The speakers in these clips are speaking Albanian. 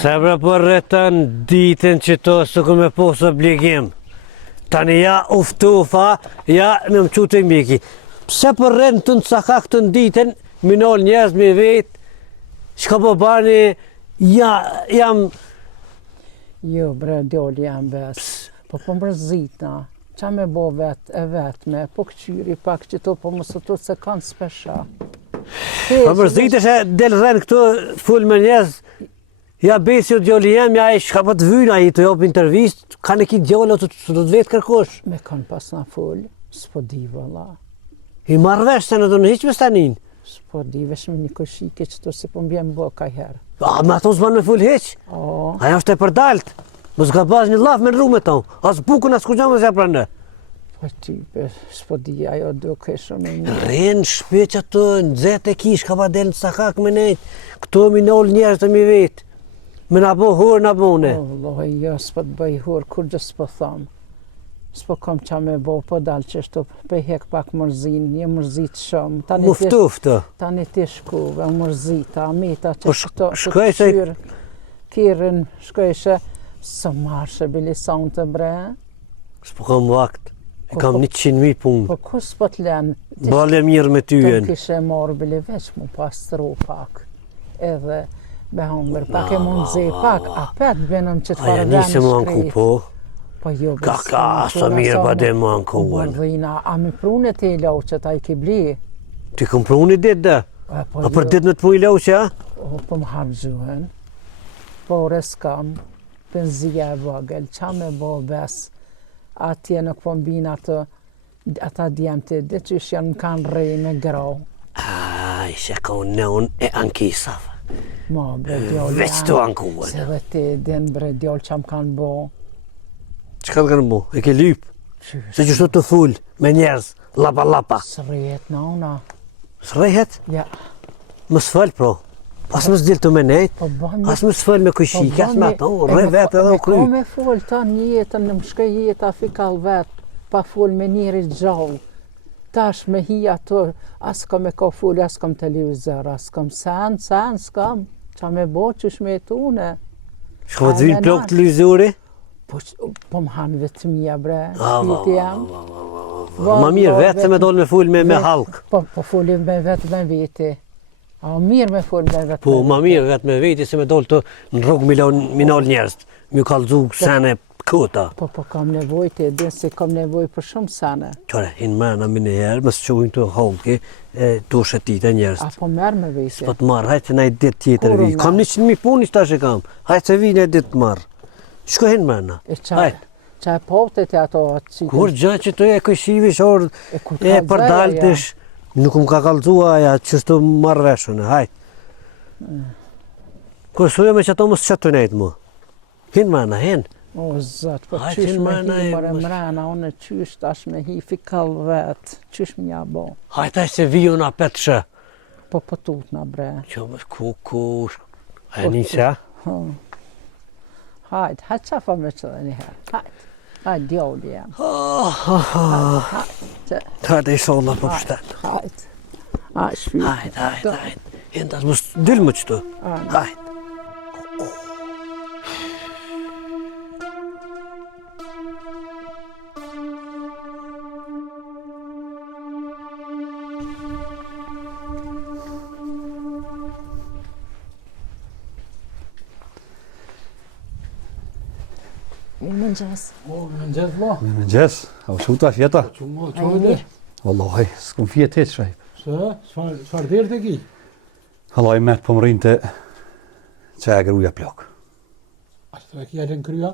Se bre për rretën ditën që to së ku me posë obligim. Tani ja uftufa, ja me më qutë i miki. Pse për rretën të në saka këtë në ditën, minol njerëz me vetë, shka po bani, jam... Jo, bre, djoli jam bes. Po mërzitna. Qa me bo vetë e vetme, po këqyri pak që to po mësëtu se kanë spesha. Po mërzitësh e del rren këtu full me njerëz, ja besi o djoli jem, ja e shka po të vyna i të jopë intervist, ka në ki djoli o të të vetë kërkosh. Me kanë pas na full, s'po di vëlla. I marrë vesh se në do në hiq me stanin. S'po di vesh me një këshike që të se po mbjem bo ka herë. A, me ato s'ban me full hiq? Aja është e përdalt. Mos ka baz një laf me nru me tonë, as bukën as kujgjama se pranë. Po type, s'po di ajo do kësho me një. Rrenë shpe që të nëzet e kish ka pa del në sakak me nejtë, këto mi nol njerës të mi vetë, me na bo hurë na bone. Allah, jo, s'po të bëj hurë, kur gjë s'po thamë. S'po kom qa me bo, po dalë që shtu pe hek pak mërzin, një mërzit shumë. Muftuftë. Tani ti shkuve, mërzita, amita që Po shkoj se... Kirën, shkojshë, së marshë bilisan të bre. S'po kam vakt, e kam 100.000 punë. Po ku s'po t'len? Bale mirë me tyjen. Të kishe marrë bile veç mu pastru pak. Edhe be hongër pak e mund zi pak, a pet benëm që të farë venë shkrejt. Po jo, ka sa mirë pa dhe më ankuën. A mi prune ti i lauqët, a i ki bli? Ti këm prune ditë dhe? A për ditë në të pu i lauqë, a? Po më hargjuhen. Po s'kam, penzia e vogël, qa me bo bes, atje nuk po mbin ata djemti, dhe që ish janë më kanë rej me grau. Ishe ka unë e ankisave. Ma bre djoll, veç të ankuën. Se dhe ti din bre djoll qa më kanë bo. Që ka të kanë bo? E ke lypë? Se që shtu të full, me njerëz, lapa. Së rejhet na una. Së rejhet? Ja. Më s'fall pro. As më s'dil të me nejt, as më s'fall me këshike, as me ato, rej vetë edhe u kry. Me me full ta një jetën, në më shkej jetë a fikal vetë, pa full me njëri gjallë. Tash me hi ato, as kam e ka full, as kam televizor, as kam sen, s'kam. Qa me bo qësh me jetune. Shko të vinë plok televizori? Po më hanë vetë mija bre, shpiti jam. Ma mirë vetë se me dollë me full me halkë. Po fullim me vetë me viti. A mirë me full me vetë me viti. Po ma mirë vetë me viti se me dollë të në rrugë minol njerës. Mi kalëzu sene këta. Po kam nevoj të edhin se kam nevoj për shumë sene. Qore, hinë mërë në minë herë, mësë qujnë të halki, të shetit e njerës. A po merë me viti? S'po të marë, hajtë se na i ditë tjetër vi. Kam 100.000 punë ishtë tash e kam. Hajtë se vi në i ditë të marë. Shko hinë mërë në? Qa e potet e ato atë kur gjë që të e këshivi shorë e përdaltish, nuk më ka kalzua aja që s'tu marrë veshën, hajtë. Kur sujo me që ato mësë qëtë të nejtë mu. Hinë mërë në, hinë. O, zëtë, po qysh me hi mërë mrena, unë qysh tash me hi fikal vetë, qysh me ja bo. Hajtë se viju na petë shë. Po tut na bre. Që më kukush, a e njësja? Hajtë, qafa me që dhe njëherë, hajtë. Hajtë, djolli jam. Hajtë, isha Allah për pështetë. Hajtë. Hajtë. Hinë tas mos dilë më qëtu. Hajtë. Mëngjes. Mëngjes, mo. Mëngjes, a u shuta fjeta? Qojde? Wallahi, s'kum fjet heq shajp. Se, çfarë dherë të ki? Wallahi met po mrin të që e gruja plok. Ashtë të kja lën krya?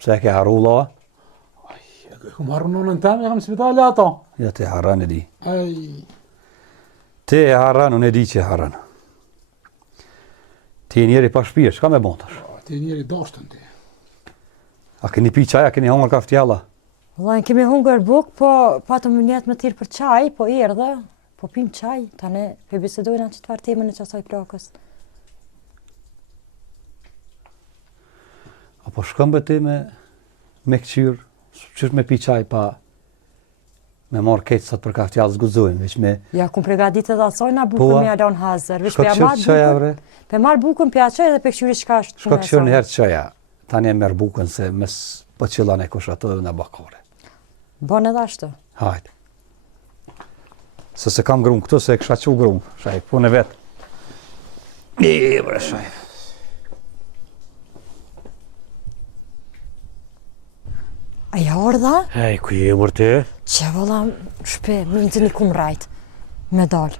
Pse ke harru la? E kom harru nonën tem, e kam në spitali ato. Ja te harran e di. Te e harran, unë e di që e harran. Ti e njeri pa shpirë, shka me bontash? Ti e njeri dashtën ti. A keni pi qaj, a keni hongër kaftjalla? Vallaj, kemi hongër buk, po patëm njët më tirë për qaj, po erdhe, po pim qaj, tane pe bisedojna që të fartimën e qasaj plakës. Apo shkëm bëti me këqyrë, qështë me pi qaj pa Me marrë ketë sot për kaftjallë zgudzojmë, veç me... Ja, ku pregaditet asojna bukën me alon hazër. Veç pe marrë qaja, bre. Pe marrë bukën pe aqoj dhe pe këshyri qka është Shko këshyri një herë të qaja. Tani e merë bukën se mes po qëllan e kush ato dhe në bakore. Bon edhe ashtu. Hajde. Se kam grumë këtu, se e kësha që grumë. Shaj, punë e vetë. Bre, shaj. Aja ordha? Hej, ku je mërë ti? Që vëlla shpe, më në të një kumë rajt. Me dal.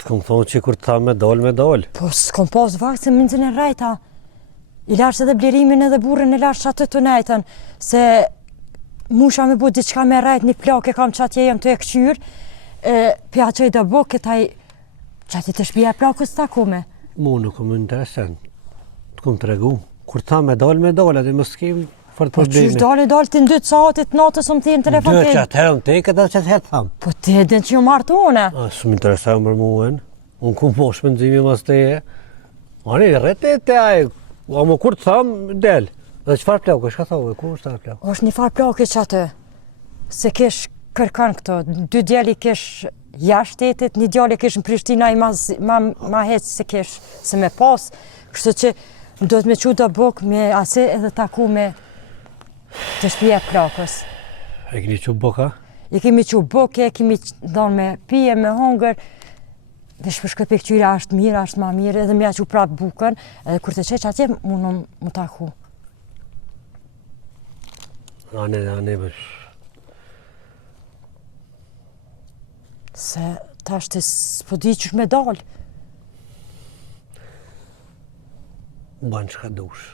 Të kom thonë që kur të tha me dal. Po s'kom pas vakë se më në të një rajta. I lash edhe blerimin edhe burën e lash atë të nejten. Se musha me bu diçka me rajt, një plake kam qatje jem të e këqyr. Pja që i dhe bo këtaj qati të shpija plakës të akume. Mu nuk kom interesant. Të kom të regu. Kur tha me dal, edhe më s'kem fort Po problemi. qysh dal të në 2 saatit natës më të në telefon Dë që atëherën te, këta që atëherë tham. Po ti edhe që ju martone. Së më interesant mërë muën. Unë kom posh me nëzimi mas teje. Ani, rrete te aj. A më kur të tham, del. Dhe qëfar plakë, shka thove, kur është ta plakë? Është një farë plakë që atë. Se kesh kërkan këto. 2 djeli kesh jashtë shtetit, 1 djali kesh në Prishtina i ma hecë se kesh se me pas. Kështu që do të me qu do bok me ase edhe taku me të shpija plakës. E keni që boka? I kemi qu boke, kemi dhënë me pije, me hongër. Dhe shpërshkët për këqyra është mirë, është ma mirë, edhe mja qu prapë bukën, edhe kur të qeq atje, mundon më taku. Ane, bësh. Se tash të s'po di qësh me dalë. Banë që ka dush.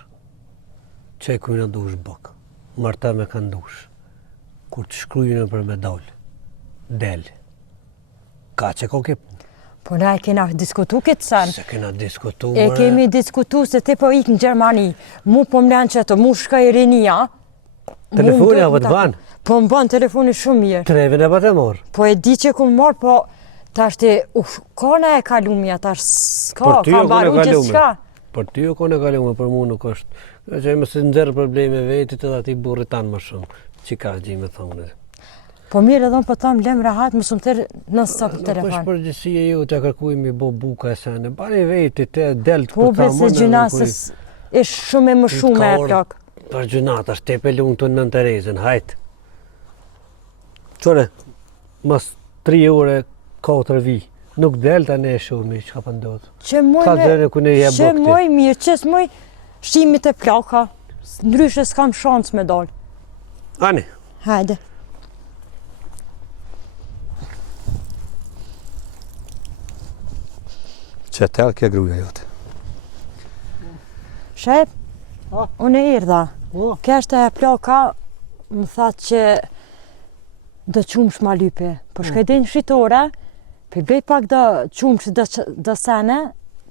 Që e kujnë dush bok. Marta me kanë dush. Kur të shkrujnë për me dalë. Del. Ka që ko ke punë. Po na e kena diskutu këtë sen. Se kena diskutu. E kemi diskutu se ti po ikë në Gjermani. Mu po më lenë qëto, mu shka i rinia. Telefoni apo të banë? Po më banë telefoni shumë mirë. Trevin e pa të morë. Po e di që ku më morë, po tash të, kona e kalumja, tash s'ka, ka mbaru gjithë shka. Për ty o kone kalume, për mu nuk është. Që e më se nëzërë probleme vetit edhe ati burri tanë më shumë. Që ka gji me thonë. Po mirë edhe po thamë lem rahat, më shumë tërë në stop Nuk telefon. është përgjësia ju të kërkuj mi bo buka e sene. Bari vetit te deltë Po për ta bese gjynasës ishë shumë e më shumë e plak. Për gjynat, është te pelun të nën Terezën, hajtë. Qore, mas 3 ore, 4 vi. Nuk delta ne e shumë, që ka pëndodhë. Që moj mirë, që s'moj shimit e plaka. Ndryshe s'kam shansë me dalë. Ani. Hajde. Që telë kje gruja jote. Shep, unë e irdha. Kështë e plaka më thatë që do qumsh ma lype. Po shkajden shqitore, pe blej pak do qumsh do sene,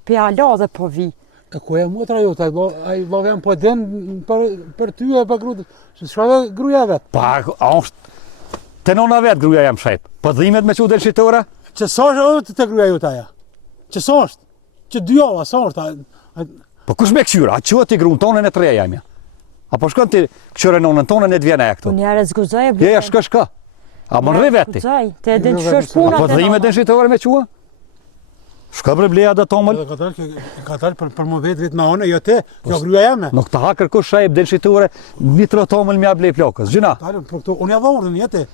pe ala dhe po vi. E ku e motra jote, a i vlavem po den për ty e për grutë, shka dhe gruja vetë? Pa, a është, të nona vetë gruja jam shep. Po dhimet me që del shqitore? Që sa është të gruja jote aja? Që sa është? Që 2 java, sa është? Po kush me këqyra, a që ti grunë tonën e 3 jamja? Apo shkon ti këqyre nonën tonën e 2 e këtu? Unë jare zguzoj e blej. Ja, shka. A më nërri veti? Zguzoj, te edhe në shërsh punat Po dhimet e shqitore me qua? Shka bre bleja dhe tomëll? Ka talë për më vetë me one, jo te, jo gruja jame. Nuk të hakër kush shajb del shqitore, një tro tomëll mja blej plokës, gjina? Talë, për këto, unë ja dha urdhën, jete.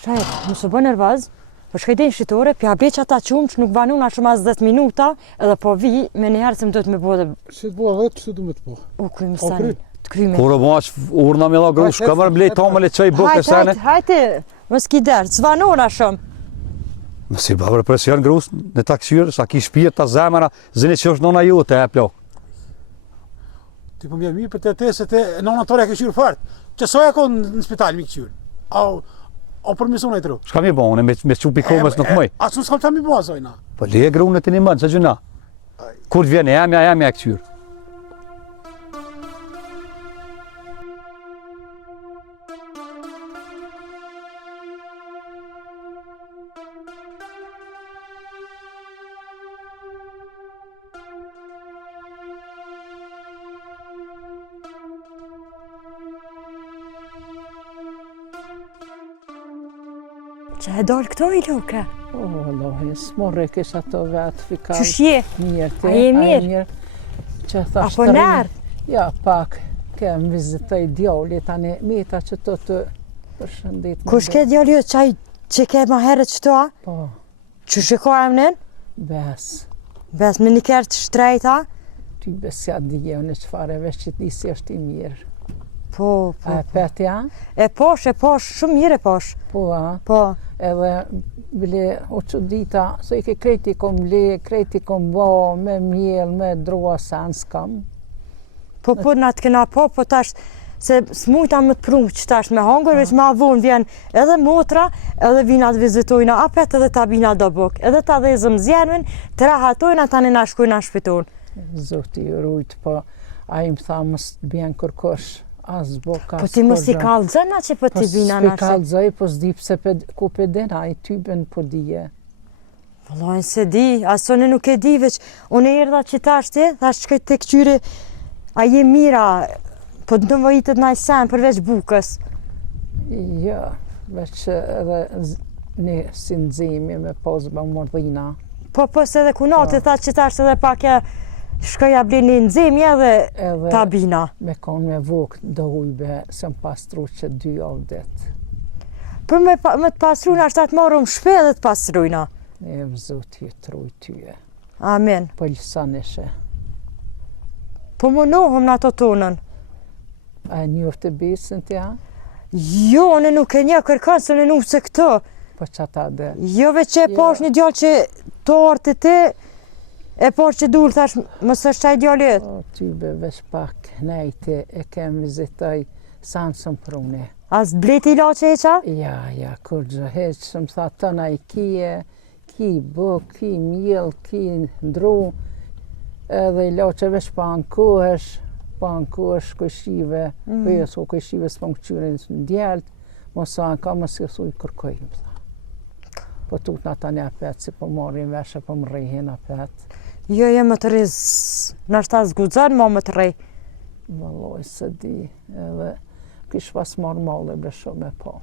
Shajt, më së bë nervaz, po shkajden shqitore, pja beq ata qumsh, nuk vanuna shumë as 10 minuta, edhe po vi, me njëherë se më do të me bodhe. Që të bua vetë, që të me të po? U krymë sani, të kryme. Kuro mo aq urna me la gru, shka mërë blej tomëll e qaj bukë e sene? Hajte, më s'ki derë, s'vanona shumë. Më si babër presion grus, në ta këqyrë, sa ki shpirë ta zemëra, zini që është nona ju të e plok. Ti po mje mirë për te se te nona tore e këqyrë fartë. Që sa e konë në spital mi këqyrë? A përmisun e të ru? Shka mi bo, unë me qupi komës nuk mëj. A su s'kam të mi bo asojna? Po le e grunë të një mënë, që gjuna. Kur të vjene, jamja e këqyrë. Që e dalë këto i Luka? Allahi, s'morre kish ato vetë fikal. Qysh je? Mirë, A je mirë? Që thash Apo nërë? Ja, pak, kem vizitoj djali, tani mita që të përshëndit. Kush ke djali që ke ma herët qëto, a? Po, Që shikoj emnin? bes. Bes me një kërë të shtrejta? Ty besja dije, unë qëfare veç që ti si është i mirë. Po, A e petja? E posh, shumë mirë e posh. Po, a? Po, Edhe bile o që dita, se i ke kreti kom le, kreti kom bo, me mjell, me droa sen s'kam. po në të kena po tash, se s'mujta më të prunë që tash me hangër, veç ma vonë vjen edhe motra, edhe vina të vizitojna apet edhe ta bina do buk, edhe ta dhe zëmzjenën, të rahatojna tani na shkujna në shpiton. Zoti ju rujt, po a i më tha mës të bjen kërkosh, as boka, Po ti mos i kallëzëna që po ti bina Po në s'pi kallëzoj, po s'di pse ku pedena, i tyben po dije. Vëllajnë se di, asone nuk e di veç, unë e erdha që tash ti, thash që të këqyri, a je mira, po të në vëjitët na i sen përveç bukës. Jo, veç edhe një si nëzimi me pozba mordhina. Po se edhe kunati thash që tash edhe pak e shkoja blini nëzimi edhe ta bina. Me konë me vuk do ujbe, se më pastru që 2 javë det. Për me të pastrujna është atë marrum shpe dhe të pastrujna. E vëzot ju truj tyje, Amen. po lësan ishe. Po më nohëm në ato tonën. A e njoftë të besën tja? Jo, në nuk e një kërkan, së në nuk se këto. Po që ata dhe. Jo veç që e pash një djallë që të artë ti, e pash që dulë, thash, mësë është qaj djallit. O, tybe veç pak nejti e kem vizitoj sanë sëm prune. As bleti la që eqa? Ja, kur gjë heqë, që më tha tëna i kije, ki buk, ki mjell, ki ndru, edhe i la që veç pa ankohesh këshive, po jo so këshive s'po më këqyrin në djelt, mos sa anka mos jësu i kërkoj, më tha. Po tut në tani apet, si po marrin veshe, po më rejhin apet. Jo, më të riz, nështë ta zgudzan, ma më të rej. Vëlloj, se di, edhe kish pas marrë malle ble shumë e po.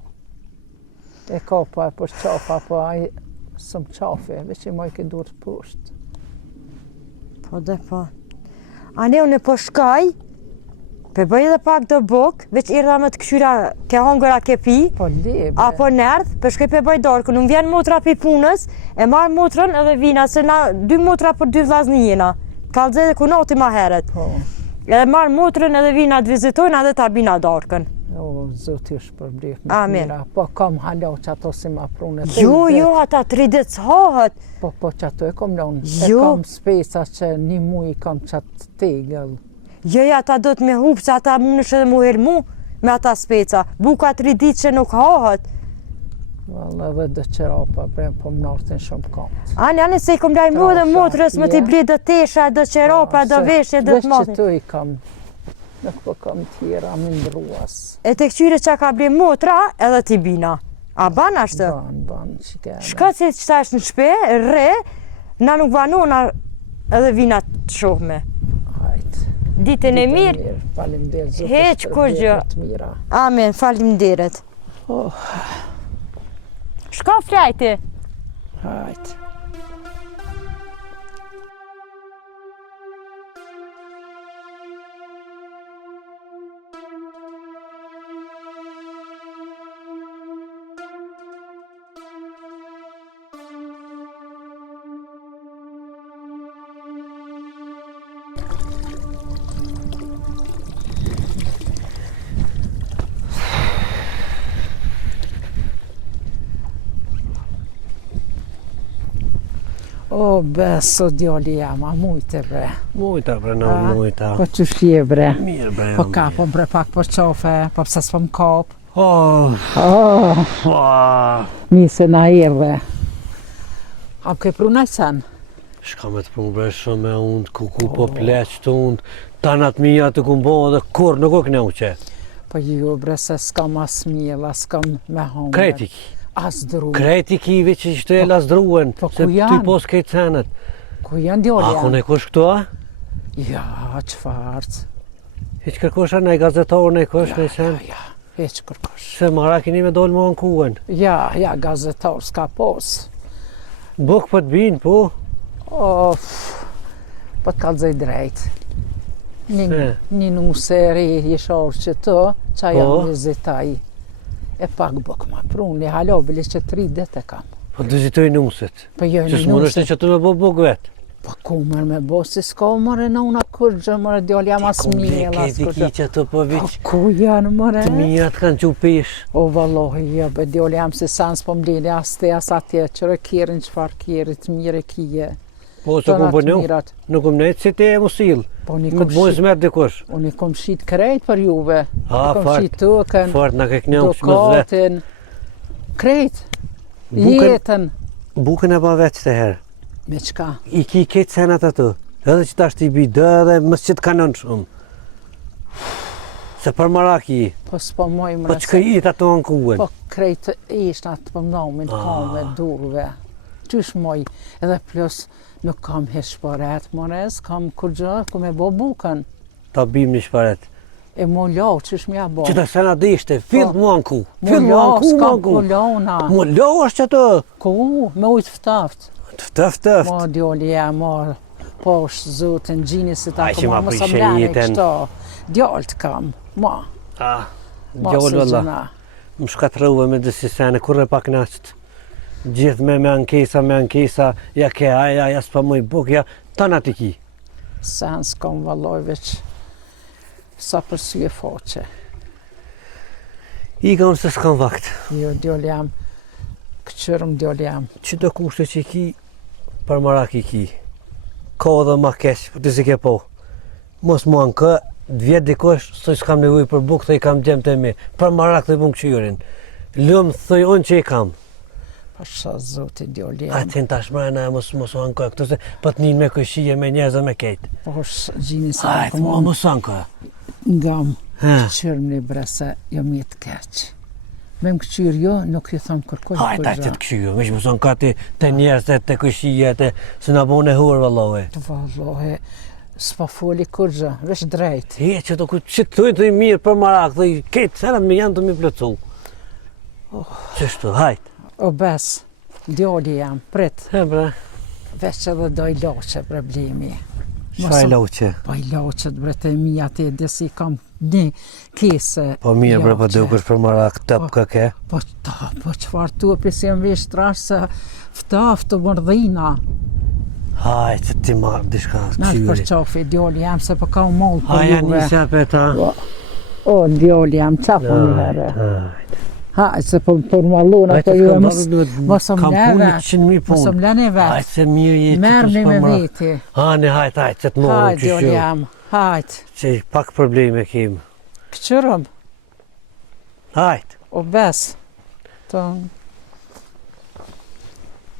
E ka pa e për qafa, po a i sëm qafe, veç i maj ke dur të pusht. Po dhe po. A ne unë po shkaj, pe bëj edhe pak do buk, veç erdha me të këshyra ke hangër a ke pi, Po libe. apo nerdh, pe shkoj pe bëj darkën, unë vjen motra pi punës, e marr motrën edhe vina, se na 2 motra për 2 vllazni jena. Kallëzë edhe kunati ma heret. Po, Edhe marr motrën edhe vina të vizitojnë edhe ta bina darkën. o, zoti është përblef me Amen. mira. Po kam hala që ato si ma prune. Jo, ata 3 ditë s'hahet. Po që ato e kom lonë. E Jo. kam spesa që 1 muj kam qatë tegëll. Jo, ata do të me hupë, që ata më nëshë edhe mu hermu me ata speca. Buka 3 ditë që nuk hahet. Valla edhe dë qerapa, brem po më nartin shumë kamt. Ani se i kom lajmu edhe Trasha, motrës me t'i ja. ble dhe tesha, dhe qeropa, dhe veshje, dhe të Veç që matin. të i kam. Nuk po kam tjera më ndruas. E të këqyre që ka ble motra edhe t'i bina. A ban ashtë? Ban, që kene. Shka që qëta është në shpe, re, na nuk vanona edhe vina të shohme. Hajt. Ditën e mirë, Faleminderit Zotit. Heq për kur gjë. veprat mira. amen, faleminderit. Shka flajti? Hajt. O, beso djali jam, a mujte bre. Mujta bre, na mujta. Po që shje bre. Mirë bre, Po ka, po bre pak po qofe, po pse s'po më kap. Oh, Mi se na erdhe. A ke prunaj sen? shka me të punë bre shumë e unë, ku po pleq të unë, tanat mija të kumbo dhe kur nuk o këne uqe. Po ju bre se s'kam as mjela, s'kam me hongre. Kretik. As dru. Kretik ive që ishte e lasdruen, po se ku ty janë? pos kejtë senet. Ku janë djali A, ku janë? ne kush këto, a? Ja, qfarët. Hiq kërkosha ne gazetarë, ne kush, ne sen. Ja, Heq kërkosh. Se mara kini me dollë më ankuen. Ja, gazetar s'ka pos. Buk po të binë, po. Po të kalzaj drejt. E. Një nuse ri jeshorë që të, qa jam vizitaj. E pak buk ma prun, një halobili që 3 dete kam. Po të vizitoj nuset. Po jo Që një s'mon nuse. është që të me bo buk vetë. Po ku mërë me bo, si s'ka mërë në una kërgjë, mërë djali jam as mirë, as Keti kërgjë. ki që të po Po viq. ku janë mërë? Të mirat kanë që pesh. O vallohi, ja, be djali jam si sans po mblini as te as atje, qërë kirin qëfar kirit, mire kije. Po se ku po një, mirat. nuk më nejtë si te e musil. Po një Nuk kom bojnë shit, zmerë dikush. unë i kom shit krejt për juve. Ha, Kom fart. shit tukën, Fart në ke knjëm që më zve. dokatin, krejt, Bukën- jetën. Bukën e pa veç të herë. Me qka? I ki ketë senat atë. Edhe që ta është i bidë edhe mësë që të kanon shumë. Se për maraki, Po s'po mojmë po që këjit ato ankuen. Po krejt ishtë atë për mdomin, kome, durve. Qysh moj, edhe plus nuk kam heshparet, mores, kam kërgjë, ku me bo bukën. Ta bim një shparet. E mo lau, qysh m'ja bo. Që të senat ishte, fill mu anku. Mo Fill mu lau, anku, mu s'kam anku. ku launa. Mu lau është që të. Ku, me ujtë ftaft. Tëft. Mo djoli ja, mo posh zotin, gjini si ta Aj, që ma më prishe bleni jetën. kështo. Djallët kam, mo. Gjallë vëlla. gjëna. Më shkatruve me dësi sene, kur e pak nashtë. Gjithë me ankesa, ja ke aja, ja s'pa muj buk, ja tanat i ki. Sen s'kam valloj veç sa për sy e faqe. I ka unë se s'kam vakt. Jo, djoli jam, këqërëm djoli jam. Që do kushte që i ki, për marak i ki. Ka dhe ma kesh, për të si ke po. Mos mu anë kë, vjetë dikosh, së s'kam nevoj për buk, të i kam gjem të mi. Për marak të i bun këqyrin. Lëmë, thëj unë që i kam. Pa sa zoti djoli A jam. të në tash mrena, mos anë kë, këtë se për të njën me këshije, me njerëzë me kejtë. Po gjini sa Ajtë, kom mos anë kë. ngam. Ha. Qërëm një brese, jo mjetë keq. Me më këqyr jo, nuk ju thëmë kërkoj Hajtë, ajtë të këshiju, mish mos anë kë të njerëzë, të këshije, të së në bone hurë, vëllohi. Vallohi, s'pa foli kërgjë, veç drejt. He, që të thujnë të i mirë për marak, të i ketë, senat me janë të mi plëcu. Qështu, hajtë. O bes, djoli jam, prit, He, bre, veç edhe do i loqe problemi. shfaj lauqe. Po i loqet bre të mi ati, desi kam një kese. Po mirë, bre, po loqe. dukesh për marak, tëp ka ke. Po qëfar tupi si më vish trash se ftaf të mërdhina. Hajtë, ti marrë dishka Në për këshyri. qafi, djoli jam se për ka u mollë për Haja juve. njëse për ta. O, djoli jam, qapo një herë. Ha, se për malluna për juve, mos më leve. 100.000 Mos punë. më lene vetë. Hajtë, se mirë jetë Merni me veti. Hani, hajtë, që të morën Hajt, djoli qështu. jam, hajt. Që pak probleme kemë. Këqërëm, Hajtë, o bes. Të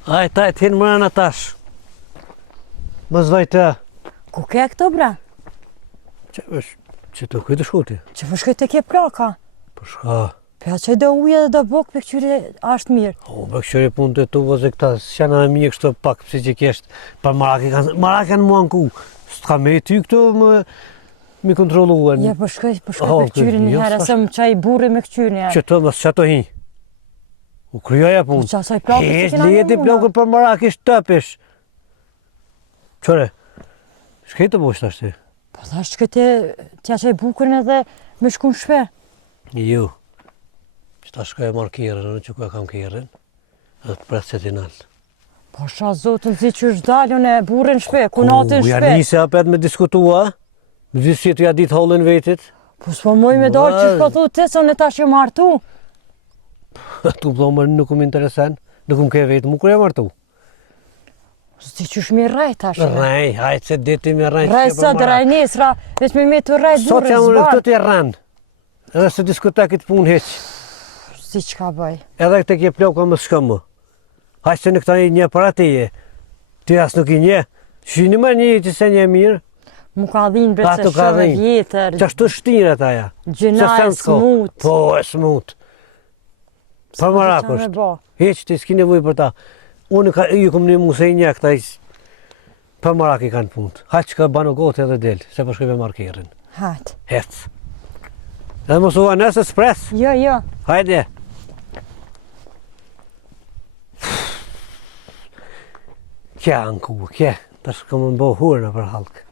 hajtë, hinë mërëna tash. Mos vajtë. Ku ke këto bra? Që të këtë shkuti? Që përshkoj të ke plaka? Për shka. Për që do uje dhe do buk për këqyri ashtë mirë. O, për këshëri punë të tu, vëzë këta, s'janë edhe mje kështu pak, pësi që keshtë, për marak kanë mua në ku. S'ka me ty këtu mi kontroluan. Ja përshkoj për Oh, këqyri një jo, herë, s'pash- se më qaj burri me këqyri një herë. Që të mësë që ato hi. U kryoja Po punë. që asaj plakë që Hesh, kena leti në plakën për marak ishtë tëpish. Qore, shkej të bosh tash ti? Po thash që këte tja qaj bukurin edhe me shku në shpe. Jo. Që ta shkoj e marrë kjerën, në që ku e kam kjerën, edhe të presë që ti naltë. Po sha zotën zi që është dalën e burrin në shpe, ku natin në Ja shpe. nisi apet me diskutua, me gjithë që tu ja ditë hollën vetit. Po s'po moj me dalë që shpo thu të se unë tash jo martu. Tu pëllomër nuk më interesen, nuk më ke vetë, mu kur e martu. Si që shmi raj tash. Rej, hajtë se deti me rejnë. Raj sa dhe raj nesra, veç me me të raj Sot burrin jam unë zbarë. këtu të rranë, edhe se diskuta këtë punë heq, Si që ka bëj. edhe këtë kje plauka më shkëm më. Hajtë se në këta i një para teje, ty as nuk i një, shini më një që se një mirë, Mu ka dhinë bre Pa, se tu ka shëve dhinë. vjetër, që ashtu shtinë ataja. gjëna Se e sen s'ko. smut. Po, e smut. Për marak është. Heq ti s'ki nevoj për ta. Unë ju kom një musej një këta i për marak i kanë punë. Haqë që ka banu gotë edhe delë, se për shkëve markirën. Hajt. Hec. Edhe mos u nëse spres. Jo, jo. Hajde. Kja anku, kja. Tash kam më bo hurë për halkë.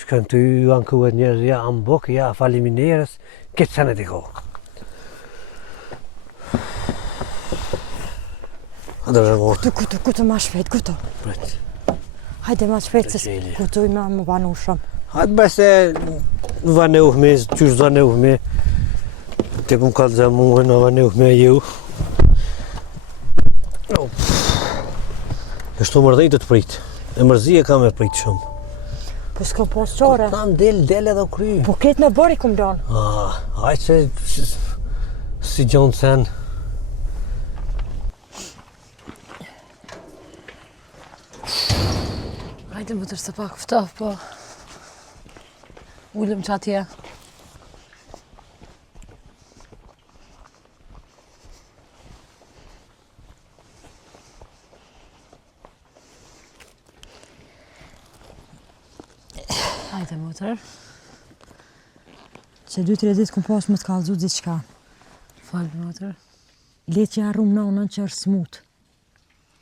Shkën të ju ankuet njerëz, ja ambok, ja faliminerës, këtë sene t'i kohë. Hajde rëngorë. Kutu ma shpejt, kutu. Pret. Hajde ma shpejt, se Gjeli. kutu i më banu shumë. Hajde bese, në va në uhme, qysh va në uhme. Te kum kalë zë muhe, në va në uhme ju. E shtu mërdej të prit. E mërzi e kam e prit shumë. Po s'kam pas qare. Tam del edhe u kry. Po ketë në bëri kum donë. Hajde se si gjonë sen. Hajde më tërse pak ftof, po. Ullëm që atje. Hajde motër. Që 2-3 ditë kum pas më të kallëzu diçka. Falë motër. Le që arrum nonën që është smut.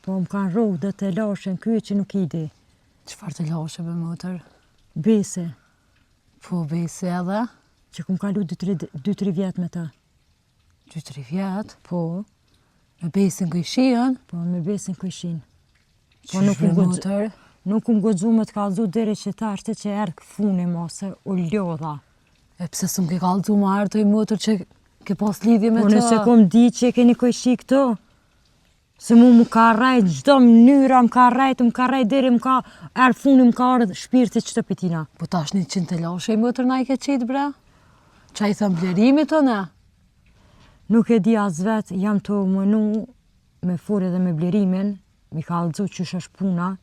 Po më kanë rrohë dhe të lashen kyë që nuk i di. Qëfar të lashe be motër? Bese, Po bese edhe? që kum kalu 2-3 vjetë me ta. 2-3 vjetë. Po, Me besin këshien. po me besin këshin. Po Qysh nuk be më goxhu- motër? Nuk më goxhu me të kallëzu deri që ta është që erë këfuni mose u lodha. E pse s'm ke kallëzu më artë i motër që ke pas lidhje me Po të? nëse kom di që e keni kojshi këto, se mu më ka rajt, gjdo mënyra më ka rajt deri më ka erë funi më ka ardhë shpirti qëtë pitina. Po tash 100 të lashe i motër na i ke qitë bre? Qa i thëm blerimi të ne? Nuk e di as vetë, jam të mënu me fore dhe me blerimin, mi ka alëzu qysh është puna,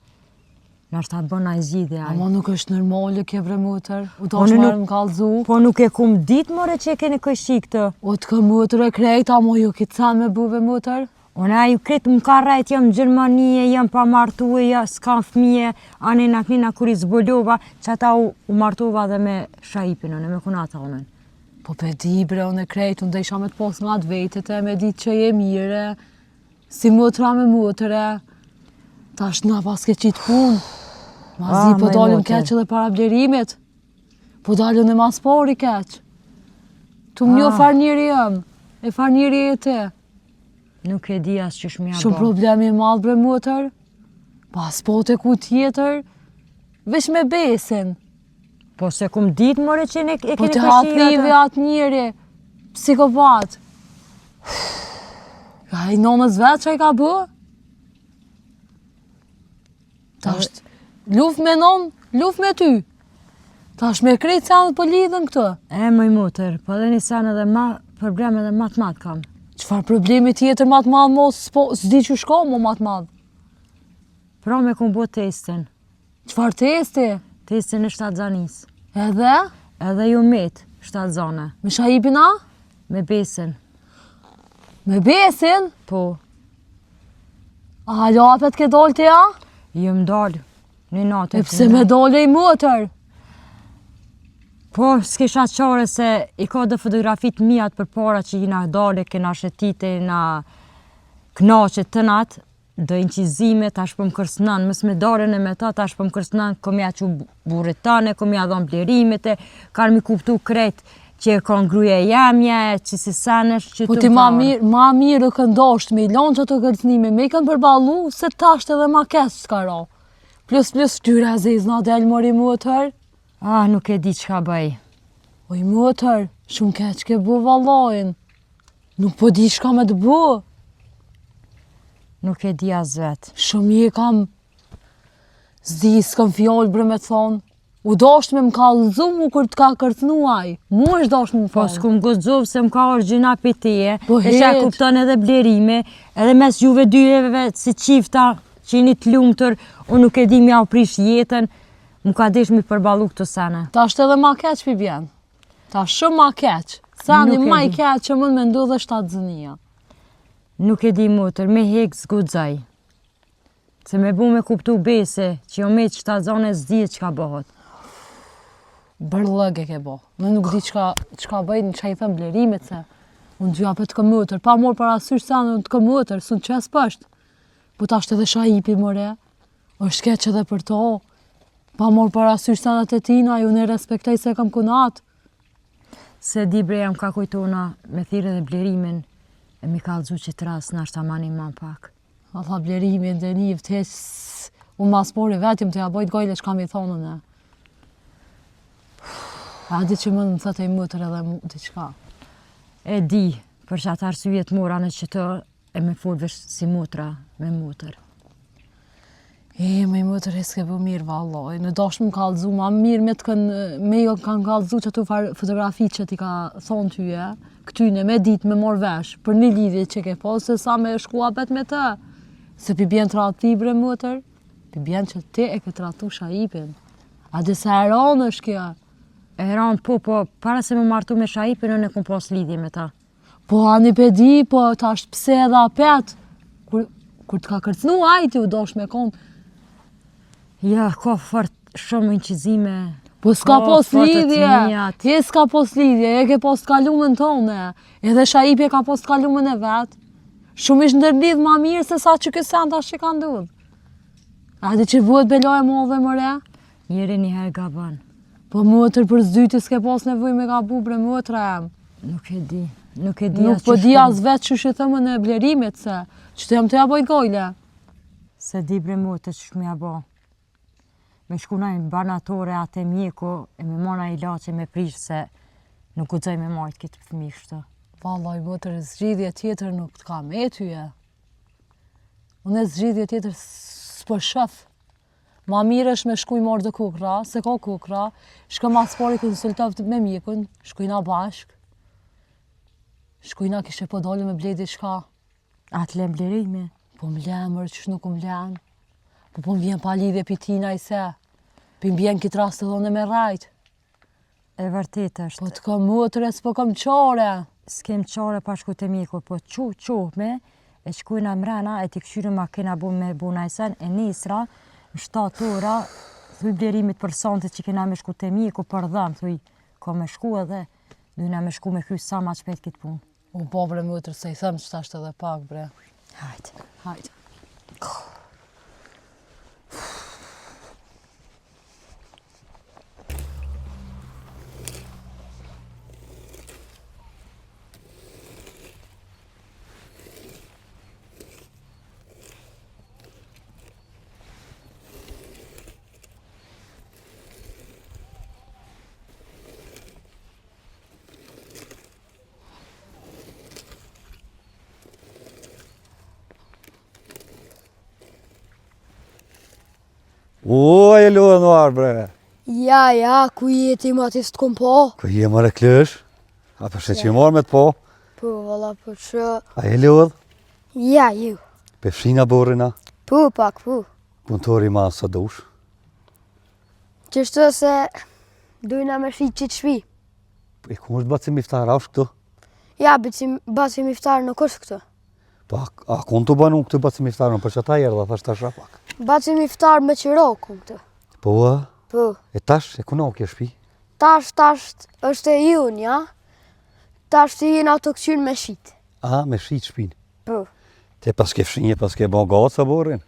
në është ta bëna i zgjidhja. Ama nuk është normale kje bre motër. U Po tash në marrë nuk- më kallëzu. Po nuk e kum ditë more që e keni kojshi këtë. O të kë motër e krejt, amo ju ki can me buve motër? Ona ju kretë më ka rajt, jam në Gjermanie, jam pa martue, ja s'kam fëmije, anina knina kur i zbolova, që ata u martova dhe me Shaipin, me kunata onën. Po pe di bre, unë e krejt, unë dhe isha me të pos nga të vetet e me ditë që je mire, si motra me motëre, tash na pas ke qitë punë. Ma zi, po maj dalën motër. keq edhe para blerimit, po dalën e mas pari keq. Tu më njo far njëri jam, e far njëri e te. Nuk e di as qysh mja Shumë bo. problemi i madh bre motër, pas po të ku tjetër, veç me besin. Po se kum ditë more që e Po keni të këshia hatrive atë njëri, psikopat. Ka i nonës vetë që i ka bë? Tash, luft me non, luft me ty. Tash me krejt sanë për lidhën këtë. E mëj motër, po dhe një sanë edhe ma probleme dhe matë kam. Qëfar problemi tjetër matë madhë mos, s'di që shko mo matë madhë. Pra me kum bo testin. Qëfar testi? Testin e 7 zanis. Edhe? Edhe ju met 7 zane. Me shahipina? Me besin. Me besin? Po, A lapet ke dollë të ja? ju më dalë. Një natë. E pse me dollë i motër? Po, s'kisha qare se i ka dhe fotografit mijat për para që jina dale, kena shetite, na knaqet të natë, do inqizime, tash po më kërsnan, mës me darën e me ta, tash po më kërsnan, kom ja që burit tane, kom ja dhon blerimet e, kanë mi kuptu krejt që e kanë gruja jamja, që si sanesh, që Po të ti ma mirë u këndosht me i lonë që të kërcnime, me i kanë përbalu se tasht edhe ma kes s'ka ra. Plus ftyra zezna del mori motër. Ah, nuk e di çka bëj. Oj motër, shumë keq ke bu vallajin. Nuk po di shka me të bu. Nuk e di as vet. Shumë i kam zdi s'kam fjallë bre me thonë. U dasht me më kallëzu mu kur t'ka kërcnuaj. Mu është dasht me më Po thonë. s'kum gëzov se më ka orgjina për teje, Po e që het. kupton edhe blerime, edhe mes juve dyjeve si qifta që jeni të lumëtër, unë nuk e di mja u prish jetën, më ka desh mi përbalu këtë sene. Ta është edhe ma keq pi bjen. Ta shumë ma keq. Sani Nuk e ma i di. keq që mund me ndu dhe 7 zënia. Nuk e di motër, me hek zgudzaj. Se me bu me kuptu bese, që jo me që ta zone zdi që ka bëhot. Bërlëg e ke bo. Në nuk di qka bëjnë, që i thëmë blerimet se unë dy apet të këmëtër, pa morë parasysh se anë të këmëtër, su në qes pësht. Po ta është edhe shahipi more, është keq edhe për to, pa morë parasysh se anë të tina, ju në respektej se kam kunat. Se di breja më ka kujtona me thirrje dhe blerimin e mi kallëzu që të ras në ashtë amani ma pak. Allah blerimin dhe një vëtes, unë mas mori vetëm të ja bojt gojle që kam i thonën e. A di që më thëtë e mëtër edhe të qka. E di, për që atë arsyet mora në qëtë e me folvesh si motra me motër. Me mëtër e s'ke bë mirë valloj, në dosh më kallëzu, ma mirë me jo kanë kallëzu që të fotografi që ti ka thonë tyje, këtyne me ditë me morë vesh, për një lidhje që ke po, se sa me shkua bet me të. Se pi bjen të ratë ti bre mëtër, pi bjen që ti e ke të ratu shahipin. A dhe se eronë është kjo. Eran, po, para se më martu me shahipin, unë e kom pas lidhje me ta. Po, ani pedi, po, tash pse edhe apet. Kur të ka kërcnu, ajti u dosh me konë. Ja, ka fort shumë inqizime. Po s'ka pos fort të lidhje, fëmijat. ti s'ka pos lidhje, e ke pos t'kalumën tone. Edhe shahipi e ka pos t'kalumën e vetë. Shumë ish ndërlidh ma mirë se sa që kësën tash që ka ndudh. A di që vuhet beloj e modhe mëre? Njeri njëherë gaban. Po mëtër për zdyti s'ke pos nevoj me gabu bre mëtër e. Nuk e di Nuk po di as vetë që shë thëmën e blerimit se, që të jam të ja bojt gojle. Se di bre motë që shme ja bo. Me shkunaj në banatore atë e mjeku e me mona i lache me prish se nuk guxoj me majtë këtë fëmijë kështu. Vallaj, mëtër, zgjidhje tjetër nuk të kam e tyje. Unë e zgjidhje tjetër s'po shëf. Ma mirë është me shkuj morë dhe kukra, se ka kukra, shka mas pari konsultovt me mjekun, shkujna bashk. Shkujna kishe po dole me bledi shka. Atë le mblerime. Po m'lemër, që nuk m'lem. Po m'vjen pa lidhje pitina i se. Pi m'vjen këtë rast të dhone me rajt. E vërtet është. Po të kam mëtër e s'po kam qare. S'kem qare pa shku të mjeku, po me, e shkujna mrena, e t'i këshyru makina bu me buna i sen, e nisra, në 7 ora, thuj blerimit për santit që kena me shku të mjeku për dhëm, thuj, ka me shku edhe, dyna me shku me krysë sa ma qpet këtë punë. U po bre mëtër, se i thëmë që ta është edhe pak bre. Hajtë. Hajtë. O, Eleonor, bre. Ja, ku jeti ma ti s'të kom po? Ku je më klësh? A përse që marrë me të po? Po, valla, po që... A e lodh? Ja, ju. Pefshina borina? Po, pak, po. Punëtori ma sa dush? Qështu se dujna me shi qitë shpi. E ku është bacim iftar, ashtë këtu? Ja, bacim iftar nuk është këtë. Po, a kun të banu këtë bacim iftar, për që ta jerdha, thash tash pak. Bacim iftar me qëro kom këtë. Po, Po. e tash, e kuna u kje shpi? Tash është e jun, ja? Tash të jena të këqyrë me shit. A, me shit shpin. Po. Te pas ke fshinje, pas ke bon gaca borin.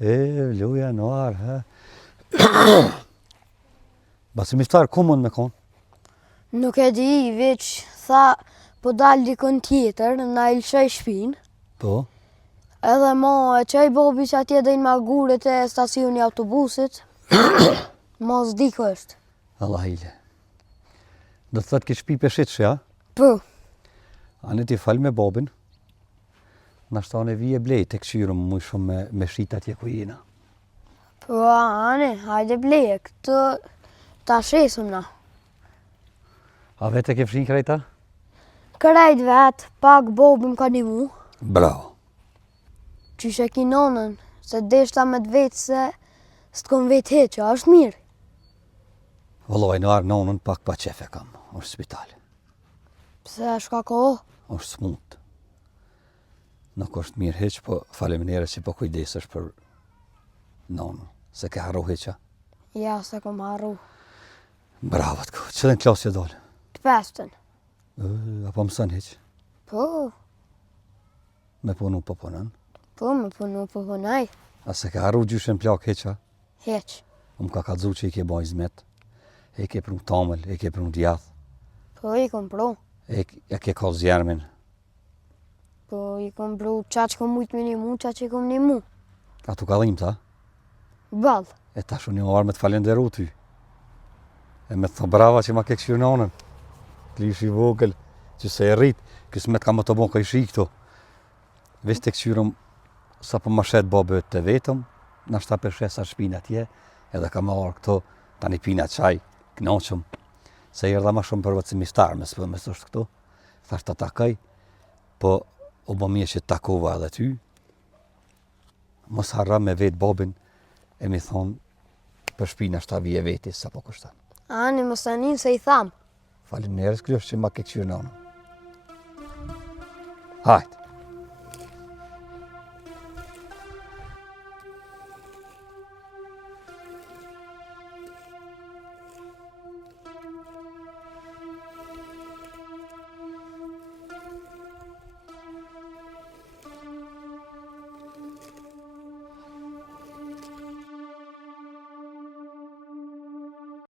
E, luja, nuar, ha. Bacim iftar, ku mund me kon? Nuk e di, veç tha po dal dikon tjetër, na ilshoj shpin. Po. Edhe mo e qaj bobi që atje dhejnë ma guret e stacioni autobusit. Mos diko është. Allah ile. Do të thot ke shpi peshit që, ja? Po. Anë ti fal me babin. Nashta unë e vije blej të këshyrëm më shumë me shit atje ku jena. Po, ane, hajde bleje, këtë ta shesëm na. A vete ke fshin krejta? Kërajt vetë, pak bobim ka një mu. Bravo. Qyshe ki nonën, se deshta me të vetë se s'të kom vetë heqa, është mirë. Vëlloj, në arë nonën pak pa qefe kam, është spital. Pse shka ko? është smut. Nuk është mirë heq, po faleminere që po kujdesesh për nonën, se ke harru heqa. Ja, se kom harru. Bravo të kohë. Qëllën klasë që dole? Të pestën. Apo mësën heq? Po, Me punu po punën? po me punu po punaj. A se ka arru gjyshen plak heqa? Heq. Më ka kalzu që i ke baj zmet. E ke prun tamël, e ke prun djath. Po i kom pru. E ke ka zjermin. Po i kom pru qa që kom mujtë me një mu, qa që i kom një mu. A tu ka dhim ta? Bal. E ta shu një orë me të falenderu ty. E me të thë brava që ma ke këshirë nonën. Klish i vogël, që se e rrit, kësmet ka më të bon ka i shi këto. Vesh të këshirëm, sa për më shetë babët të vetëm, në shta për shesa shpina tje, edhe ka më orë këto, tani pina qaj, knoqëm. Se i erdha ma shumë për vëcimistar, me së është këto. Thash të takaj, po u bo mje që takova edhe ty. Mos harra me vetë babin, e mi thonë, për shpina shta vije vetis, sa po kushtan. Ani më sanin se i tham. Faleminderit Kryos që ma ke këshirë nënë. Hajt.